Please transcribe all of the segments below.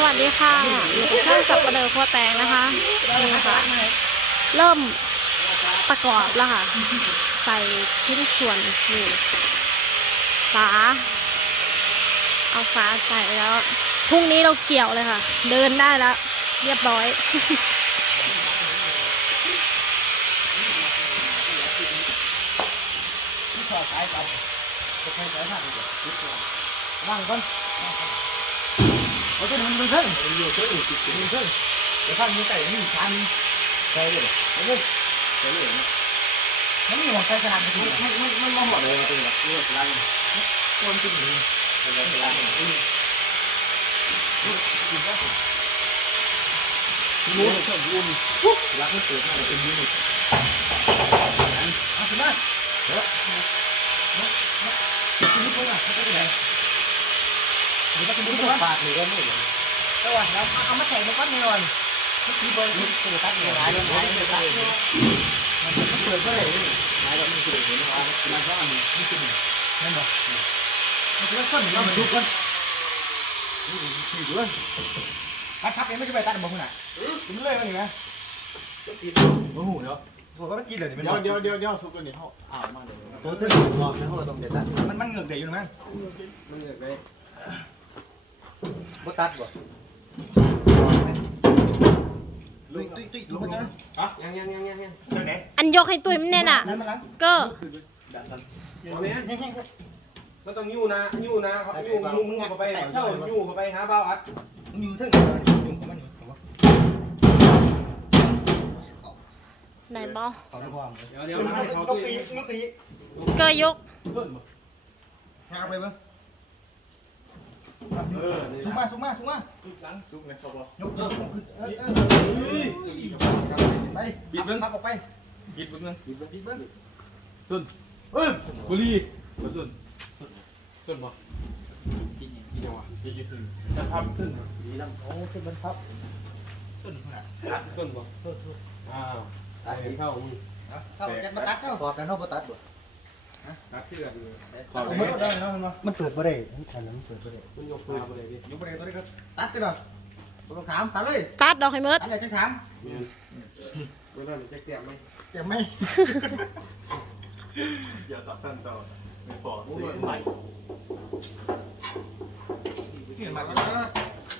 สวัสดีค่ะอยู่กับช่องสับปะเลอครัวแตงนะคะนี่ค่ะเริ่มประกอบแล้วค่ะ ใส่ชิ้นส่วนนี่ฝา เอาฝาใส่แล้วพรุ่งนี้เราเกี่ยวเลยค่ะ เดินได้แล้ว เรียบร้อยขอสายกับจะใช้สายมากเลยติดตัวนั่งก่อน เขาจะทำเป็นเส้นอยู่เส้นอยู่ติดเป็นเส้นเดี๋ยวข้างนี้ไก่นี่ชันใช่เลยเอาเลยใช่เลยมันมีหัวใจขนาดนี้มันมันมันมองห หลคนกินหนีเป็นแบบไหลอืมกินได้มูนชอบวุ้นปุ๊บรักไม่เกิดมาเป็นยูนิตเอาสิมาเดี๋ยวนี่พวกอะเขาจะไปไหนหรือว่าจะมุดตัวปากหรือว่าไม่เหรอแต่ว่าเราเอามาใส่ในก้อนนอนเมื่อกี้เบอร์มันตัวตัดเลยหลายเลยหลายเลยหลายเลยมันเปิดเมื่อหร่เนี่ยหลายแบบมันคือเห็นว่ามันว่ามันไม่คือนั่นหรอมันคือต้นเราดูกันนี่ดูสีด้วยตัดทับเองไม่ใช่ไปตัดบอกคุณอะกินเลยมั้ยนะกินโอ้โหเนาะผมว่ามันกินเลยนี่มันเดี๋ยวเดี๋ยวเดี๋ยวเดี๋ยวสุกกันนี่เขาอ่ามาเลยตัวตึ้งออกนะเขาต้องเด็ดตัดมันมันเหงือกเด็ดอยู่มั้งมันเหนื่อยไป บ่ตัดบ่ตุ้ยตุ้ยตุ้ยตุ้ยมันจะอะยังยังยังยังยังเดี๋ยวไหนอันยกให้ตุ้ยมันแน่น่ะ นั่นมันล้างก็เอาเนี่ยแห้งมันต้องยู่นะยู่นะยู่ยู่มึงเข้าไปเข้ายู่เข้าไปหาเบาอัดๆมันอยู่เท่าไหร่ยุ่งของมันอยู่ของมันไหนบอของได้พอมเดี๋ยวเดี๋ยวให้เขาตุ้ยนกกระดิ่งก็ยกต้นบ่หาไปเบิ่ง สุกมาสุกมาสุกมาสุกหลังสุกเนี่ยเขาบอกยกยกขึ้นเออเออไปบิดเบิ้งพับออกไปบิดเบิ้งบิดเบิ้งบิดเบิ้งต้นเออบุรีต้นต้นบ่กินยังวะกินยังซึ่งจะทำขึ้นดีลำโอ้สุดมันพับต้นน่ะอัดต้นบ่โทษโทษอ้าวตัดเห็นเข้ามึงถ้าจะมาตัดเข้าขอบนั้นเขาบ่ตัดบ่ อัดเพื่อนเอาหมดได้เนาะมันเปิดบ่ได้อันนั้นเปิดบ่ได้มันยกมาไปเลยดิยกบ่ได้ตัวนี้ครับตัดติดอกต้องถามตัดเลยตัดดอกให้หมืดตัดเลยจังถามเนี่ยเวลาจะเตรียมไหมเจ็บไหมอย่าตัดสั้นต่อไม่พอโอ้สี่ยสิบใหม่เห็นมาแล้ว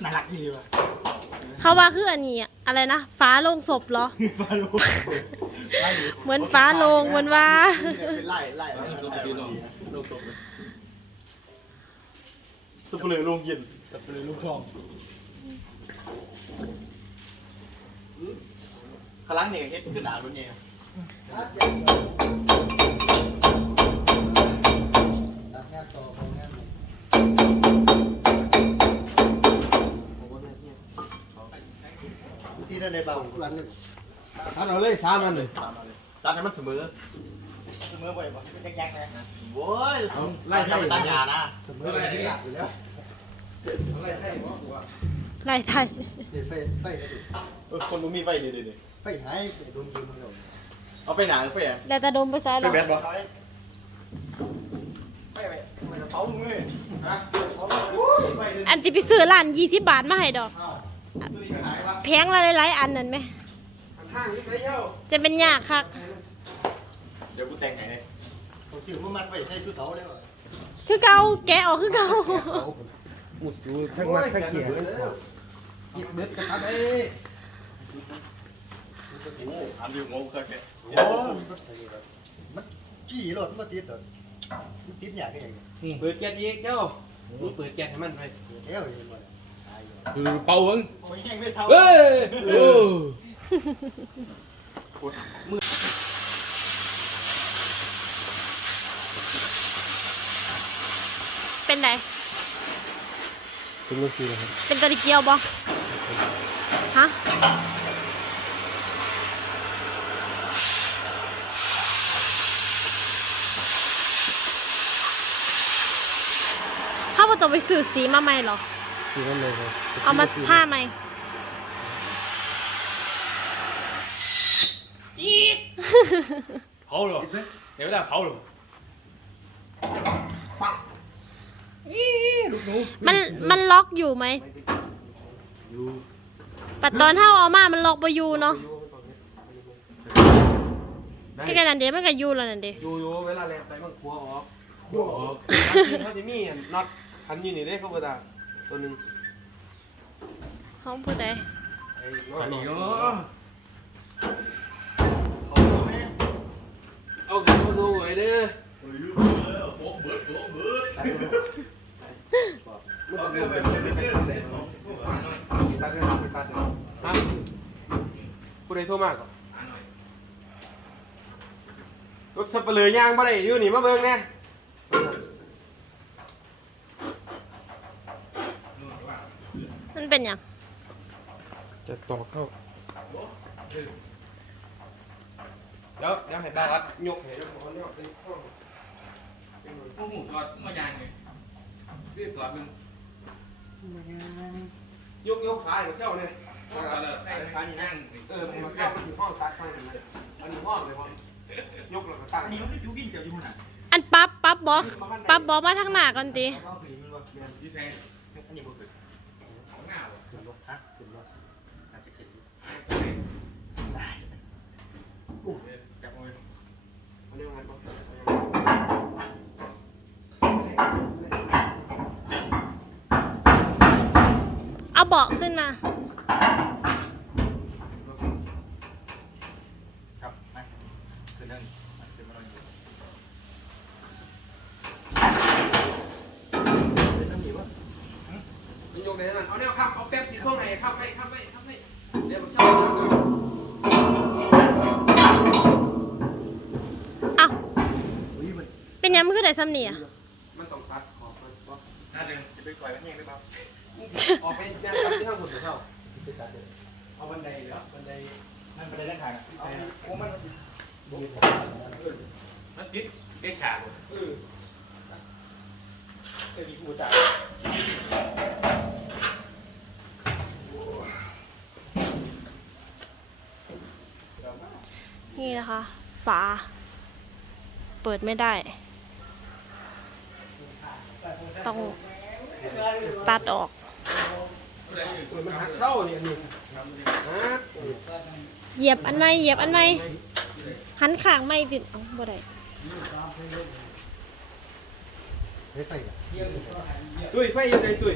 น่ารักอีหลีว่ะเขาว่าคืออันนี้อะอะไรนะ ฟ้าโลงศพเหรอฟาโล เหมือนฟ้าโลงเหมือนว่า ไล่ไล่ไล่สุกตีนองลงตกเลยสุกเลยลงเย็นจับไปเลยลูกทองขลังเนี่ยเฮ็ดขึ้นหนาบนเนี่ยที่ได้ในเบาร้านเลย ถ้าเราเลยสามอันเลยตามมาเลยตัดให้มันเสมอ เสมอบ่อยบ่เป็นแยกๆนะโว้ยไล่ให้ตัดยานะเสมอไปที่หลักอยู่แล้วอะไรให้บ่กูว่าไรไทยเดี๋ยวไฟไฟเออคนบ่มีไฟนี่ดิไฟหายโดนยิงมันแล้วเอาไปหนาไฟอะแล้วแต่ดมไปใส่หรไปอแบตบ่ไปไปมันเผามึงเลยฮะเผาอันจะไปซื้อร้านยี่สิบบาทมาให้ดอกอ้าวตัวนี้ก็หายวะแพงละหลายๆอันนั่นไหม ห้างนี่ใครเย้าจะเป็นยากคัก เดี๋ยวกูแต่งไงผมซื้อมามัดไว้ใส่ตู้เสาเลยว่ะคือเก่าแกะออกคือเก่าอุดอยู่ทั้งมัดทั้งเกี่ยเกียบเบ็ดกระทัดเอ้โอ้อันเดียวงงเคยแค่โอ้มันจี้รถมันติดรถมันติดอย่างก็อย่างนี้เปิดแก๊สอีกเจ้ามึงเปิดแก๊สให้มันไปเที่ยวนี่มันตายอยู่ดูเป่าเบิ้งโอ้ยยัง ไม่เท่าเฮ้ยโอ้เป็นไงเป็นลูกศิษย์ครับเป็นตะลิเกียวบ่ฮะถ้าว่าต้องไปซื้อสีมาใหม่เหรอที่นั่นเลยครับเอามาท่าใหม่ เผาเหรอเดี๋ยวได้เผาเหรอมันมันล็อกอยู่ไหมปัดตอนเฮาเอามา มันล็อกบ่อยู่เนาะได้ใกล้ๆนั่นเด้มันก็อยู่แล้วนั่นเด้อยู่อยู่เวลาแลนไปมันครัวออกครัวออกเขาจะมีน็อตพันอยู่นี่ได้เขาบ่ได้ตัวหนึงห้องผู้ใดไอ้อันนี้ก็ เขาเอาไหม เอาขึ้นมาดูไว้เด้อ เฮ้ยเออโค้งเบิร์ดโค้งเบิร์ด มัน ต้องเดินไปตัดเลยฮะผู้ใดโทรมาก่อนรถสับเปลือย่างบ่ได้อยู่นี่มาเบิ่งแน่มันเป็นหยังจะต่อเข้าเดี๋ยวเดี๋ยวให้ดาวัดยกให้แล้วผมเอาไปห้องโอ้โหถอดมายางเลยรีบถอดมึง ยกยกขาให้เที่ยวเลยถอดแล้วใส่ฟ้านี่นั่งเออมันแก้วมันอยู่ห้องตัดข้างนั้นเลยอันนี้ห้องเลยมั้งยกแล้วก็ตั้งอันนี้มันก็จูบินเจ้าอยู่หั่นน่ะอันปั๊บปั๊บบ่ปั๊บบ่มาทางหน้าก่อนติเอาขึ้นมันบ่เรียนยี่แซงอันนี้บ่ขึ้นของหน้าบ่ขึ้นบ่ฮะขึ้นบ่อาจจะขึ้นอยู่ได้อู้จับมือ อันนี้มันก็ เอาเบาะขึ้นมา ครับไปขึ้นนั่งขึ้นมาหน่อยเป็นตั้งอยู่วะมันยกเลยมันเอาเนี่ยครับเอาแป๊บที่ข้างในครับไม่ครับไม่ครับไม่เดี๋ยวผมชอบเอ้าอุ้ยมันเป็นหยังมันคือได้ซ้ำนี่อะมันต้องตัดขอบมันก็หน้าเดิมจะไปปล่อยมันแห้งได้เปล่า ออกไปย่างตัดที่ข้างบนเท่าเอาบันไดเลยบันไดมันไปได้ด้านข้างอะเอาโอ้มันมันติดเด็กฉากบ่เออเคยมีผู้จ่ายนี่นะคะ ฝา เปิดไม่ได้ ต้องตัดออก มันหักเข้าเนี่ยนี่ฮะเหยียบอันไม่เหยียบอันไม่หันข้างไม่ติดเอ้าบ่ได้เฮ้ยไฟอะตุ้ยไฟยังไงตุ้ย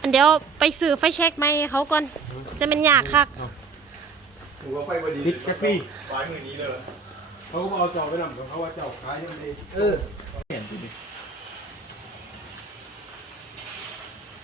อันเดี๋ยวไปซื้อไฟแช็กไหมเขาก่อน จะเป็นยากคักผมว่าไฟพอดีติดแค่ปีไฟมือนี้เลย เขาก็เอาเจ้าไปนำของเขาว่าเจ้าขายยังไงเออเห็นดูดิ